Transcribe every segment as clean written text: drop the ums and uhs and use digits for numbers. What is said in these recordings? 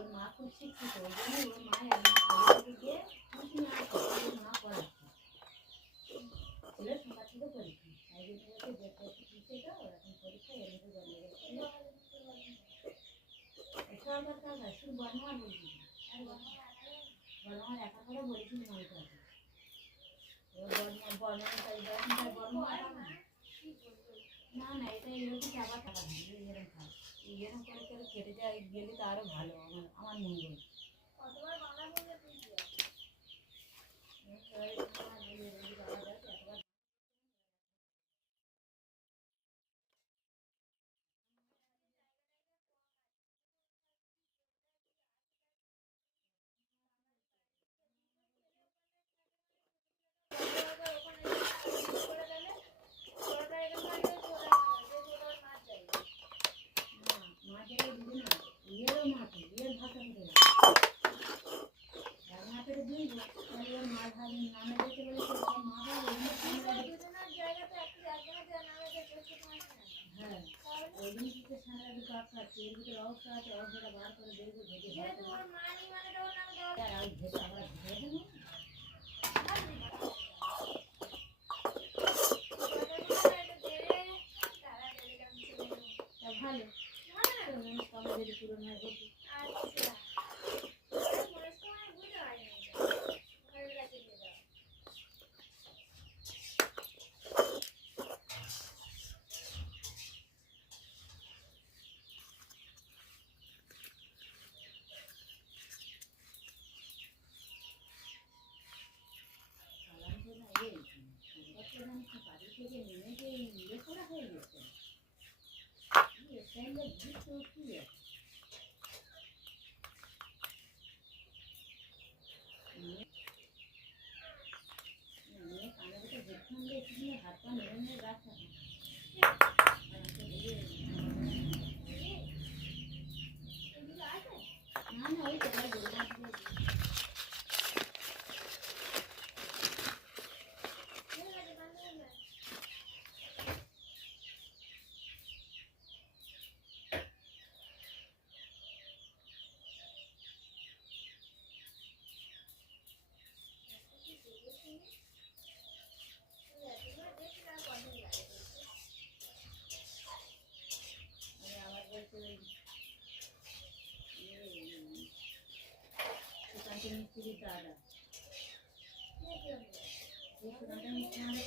ওর মা খুব শিক্ষিত, ওই জন্যই ওর মা একদম খালি দিয়ে টিউশন আর পড়াশোনা করাচ্ছে। ছেলের সকাল থেকে পরীক্ষা, তাই জন্য বলছে যে পিছিয়ে দাও, এখন পরীক্ষা এমনিতে জন্ম গেছে। সরকার কাজ শুধু বর্ণমার বলছি, বর্ণমার একা করে বলেছি মানুষ আছে। না না, এটা এরকম চাপা থাকা না, এরকম থাক, এরকম করে করে কেটে যায় গেলে তো আরো ভালো, আমার মঙ্গল।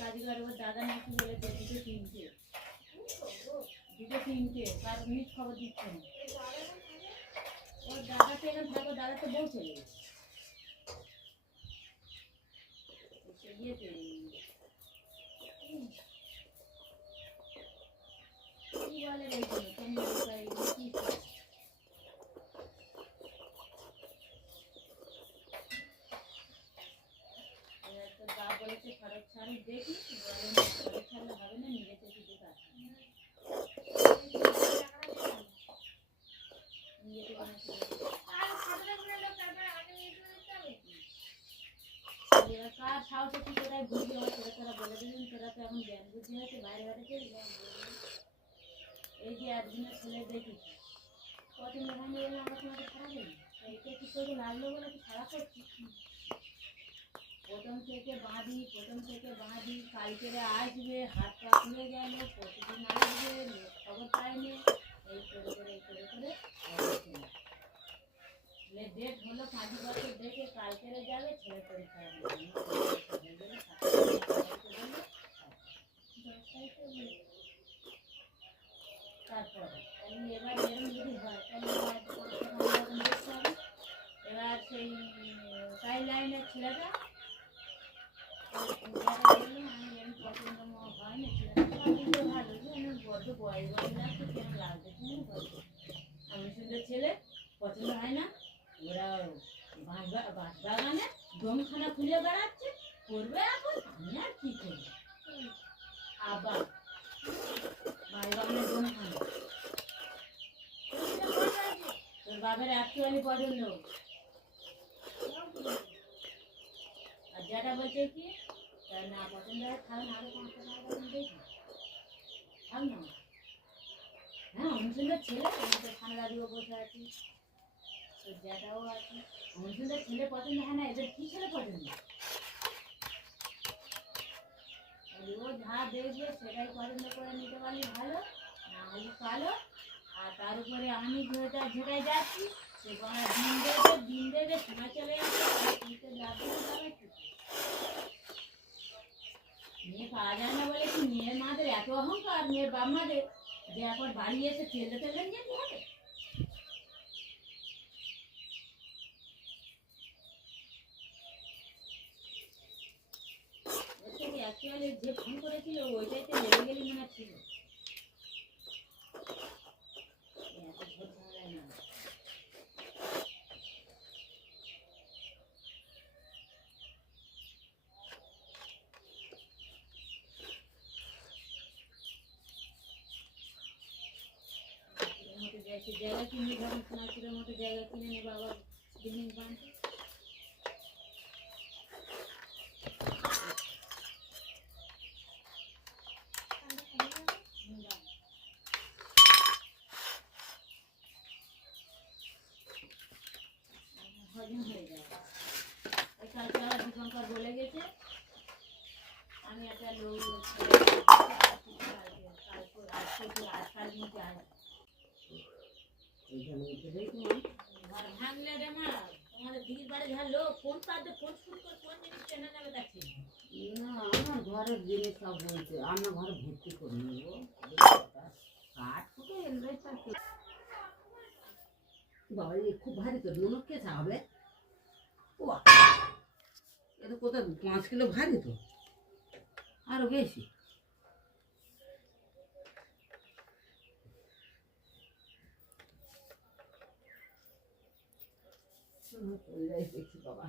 কাজীগর ওর দাদা নাকি বলেছে দুটো তিনটে কার মিস খবর দিচ্ছেন। ওর দাদা তো এখানে থাকো, দাদা তো বউ চলে গেছে ইয়েতে কি বলে গা বলেছে খরচ ছাড়ি দেখি, খরচ ছাড়লে হবে না, নিজে থেকে দেখে আসবে। কার সাহসে কি কোথায় ঘুরবি, আমার তোরা বলে দিলেন, তোরা তো এখন জ্ঞান বুদ্ধি হয়েছে, বাইরে বাইরে চলে যান। এই যে একদিনের ছেলে দেখেছি পছন্দ হয়নি বলে আমরা তোমাকে খারাপ হই, এটা কি করে লাগলো বলে কি খারাপ করছি। প্রথম থেকে বাঁধি কালকে আসবে, হাত পা খুলে গেল, প্রতিদিন আসবে, খবর পাইনি, এই করে ডেট হলো 5 বছর দেখে কালকে যাবে, ছেলে পরীক্ষা তারপরে এবার এরকম যদি হয় তাহলে দেখতে হবে। এবার সেই তাই লাইনের ছেলেটা আমি পছন্দ হয় না, ছেলেটা ভালো বড্ড বয়স লাগছে, কেমন লাগছে আমি সুন্দর ছেলে পছন্দ হয় না। ওরা বাগানে দমখানা খুলে বেড়াচ্ছে, করবে এখন আমি আর কি করবো। আবার বাগানের দমখানা তোর বাবার অ্যাকচুয়ালি পছন্দ, আর যেটা বলছে কি না পছন্দ হয় খাও না, আরো 5 টাকা দেখি খাও না। হ্যাঁ আমি সুন্দর ছেলে, আমি তো ঠান্ডা দিয়ে বসে আছি, তো জ্যাঠাও আছে, আমার সুন্দর ছেলে পছন্দ হয় না, এদের কি ছেলে পছন্দ? ও যা দেখবে সেটাই পছন্দ করে নিতে পারলে ভালো, না হলে কালো। আর তার উপরে আমি যেটাই যাচ্ছি সে কোনো দিন দেবে সময় চলে যাচ্ছে, লাভ যাবে কি? মেয়ে পাওয়া যায় না বলে কি মেয়ের মাদের এত অহংকার, মেয়ের বাপ মাদের, যে এখন বাড়ি এসে ঠেলতে যেতে হবে। অ্যাকচুয়ালি যে ফোন করেছিল ওইটাইতে লেগে গেলি মনে ছিল। এত ঝোল ঝামেলা না। জায়গা কিনে যখন সোনারপুরের মতো জায়গা কিনে নেবো আবার বিল্ডিং বানাতে। হজম হয়ে যাবে। ওই কালকে আবার দীপঙ্কর বলে গেছে আমি একটা লোক আজকাল মধ্যে আসবো। ঘর ভাঙলে রে মা, তোমাদের দিদির বাড়ি যা লোক কোন পাতে ফোন শুট করে কোন জিনিস চেনা যাবে দেখছি না। আমার ঘরের জিনিস সব বলছে, আমার ঘরে ভর্তি করে নেবো কাঠ ফুটে বাবা, খুব ভারী তো নুন কে চাবে। ও এটা কোথায় 5 কিলো ভারী তো, আরো বেশি। দেখছি বাবা।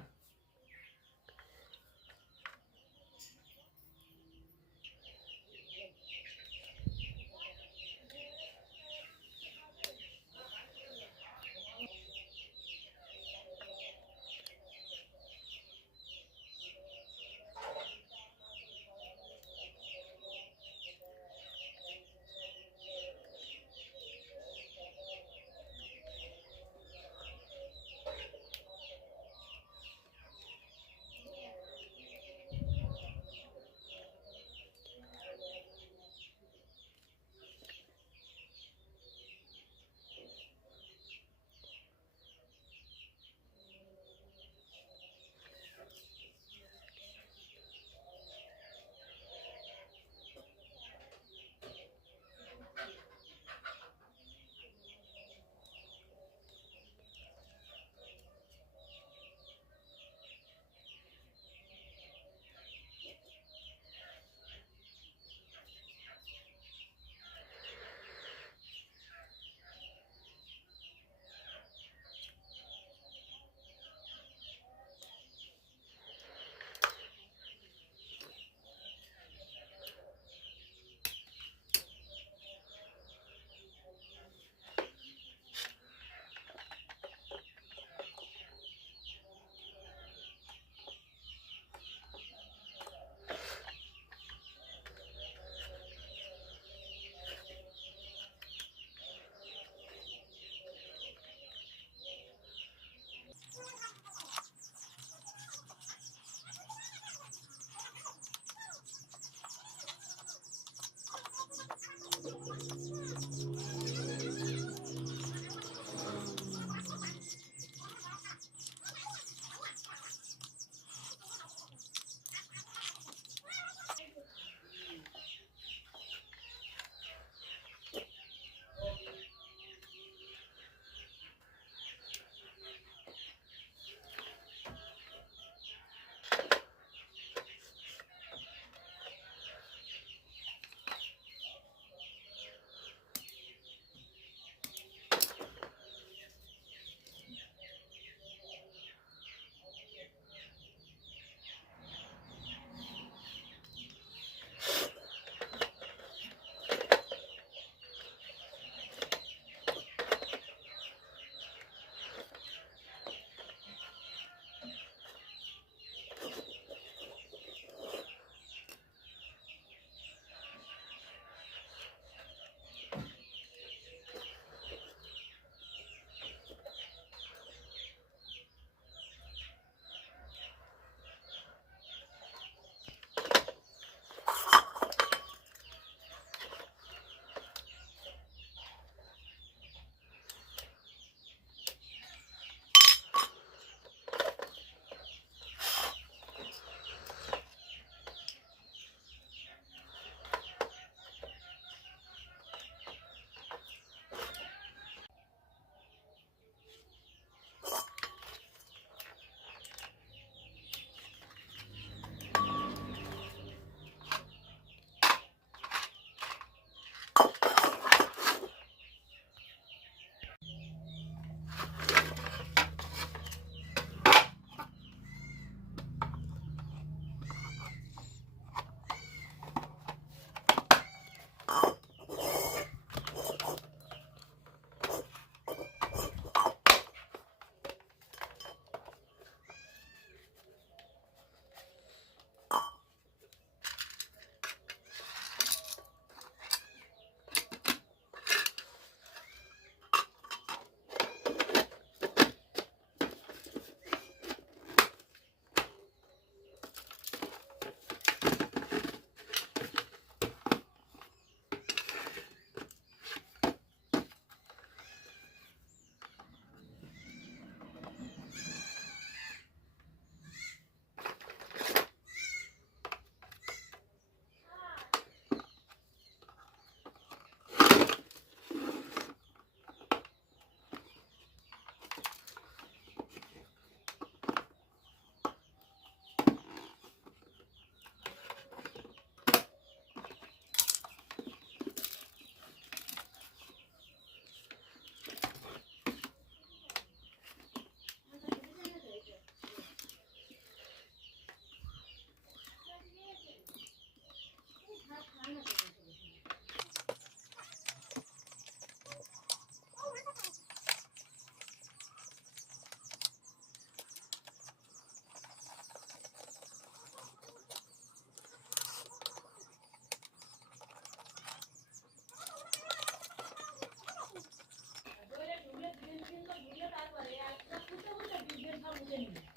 দেখেনি